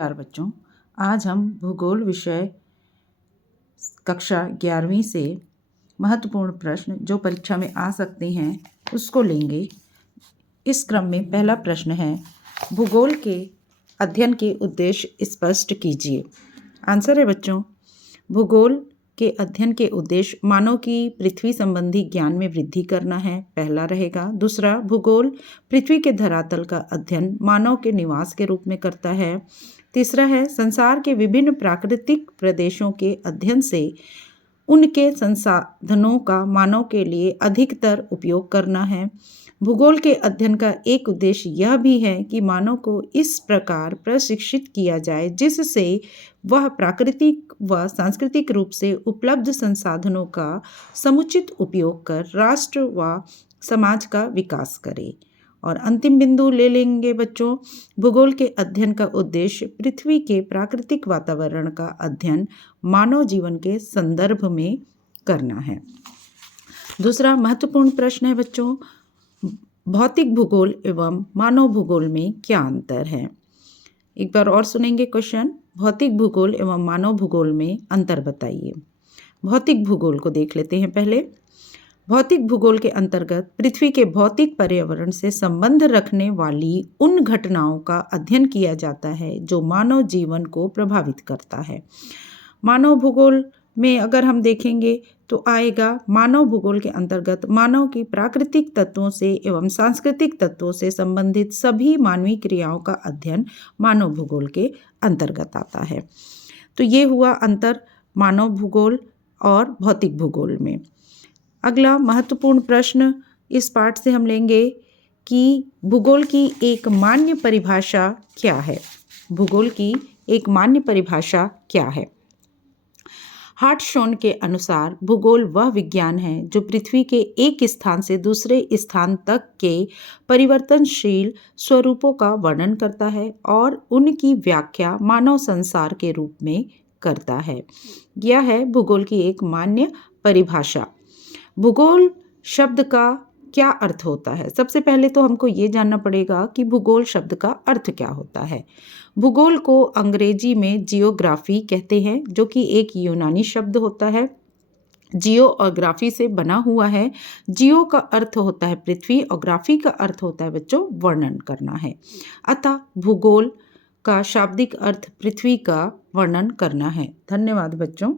नमस्कार बच्चों, आज हम भूगोल विषय कक्षा 11वीं से महत्वपूर्ण प्रश्न जो परीक्षा में आ सकते हैं उसको लेंगे। इस क्रम में पहला प्रश्न है, भूगोल के अध्ययन के उद्देश्य स्पष्ट कीजिए। आंसर है बच्चों, भूगोल के अध्ययन के उद्देश्य मानव की पृथ्वी संबंधी ज्ञान में वृद्धि करना है, पहला रहेगा। दूसरा, भूगोल पृथ्वी के धरातल का अध्ययन मानव के निवास के रूप में करता है। तीसरा है, संसार के विभिन्न प्राकृतिक प्रदेशों के अध्ययन से उनके संसाधनों का मानव के लिए अधिकतर उपयोग करना है। भूगोल के अध्ययन का एक उद्देश्य यह भी है कि मानव को इस प्रकार प्रशिक्षित किया जाए जिससे वह प्राकृतिक व सांस्कृतिक रूप से उपलब्ध संसाधनों का समुचित उपयोग कर राष्ट्र व समाज का विकास करे। और अंतिम बिंदु ले लेंगे बच्चों, भूगोल के अध्ययन का उद्देश्य पृथ्वी के प्राकृतिक वातावरण का अध्ययन मानव जीवन के संदर्भ में करना है। दूसरा महत्वपूर्ण प्रश्न है बच्चों, भौतिक भूगोल एवं मानव भूगोल में क्या अंतर है। एक बार और सुनेंगे क्वेश्चन, भौतिक भूगोल एवं मानव भूगोल में अंतर बताइए। भौतिक भूगोल को देख लेते हैं पहले। भौतिक भूगोल के अंतर्गत पृथ्वी के भौतिक पर्यावरण से संबंध रखने वाली उन घटनाओं का अध्ययन किया जाता है जो मानव जीवन को प्रभावित करता है। मानव भूगोल में अगर हम देखेंगे तो आएगा, मानव भूगोल के अंतर्गत मानव की प्राकृतिक तत्वों से एवं सांस्कृतिक तत्वों से संबंधित सभी मानवीय क्रियाओं का अध्ययन मानव भूगोल के अंतर्गत आता है। तो ये हुआ अंतर मानव भूगोल और भौतिक भूगोल में। अगला महत्वपूर्ण प्रश्न इस पाठ से हम लेंगे कि भूगोल की एक मान्य परिभाषा क्या है। भूगोल की एक मान्य परिभाषा क्या है। हार्टशॉन के अनुसार भूगोल वह विज्ञान है जो पृथ्वी के एक स्थान से दूसरे स्थान तक के परिवर्तनशील स्वरूपों का वर्णन करता है और उनकी व्याख्या मानव संसार के रूप में करता है। यह है भूगोल की एक मान्य परिभाषा। भूगोल शब्द का क्या अर्थ होता है। सबसे पहले तो हमको ये जानना पड़ेगा कि भूगोल शब्द का अर्थ क्या होता है। भूगोल को अंग्रेजी में जियोग्राफी कहते हैं, जो कि एक यूनानी शब्द होता है। जियो और ग्राफी से बना हुआ है। जियो का अर्थ होता है पृथ्वी और ग्राफी का अर्थ होता है बच्चों वर्णन करना है। अतः भूगोल का शाब्दिक अर्थ पृथ्वी का वर्णन करना है। धन्यवाद बच्चों।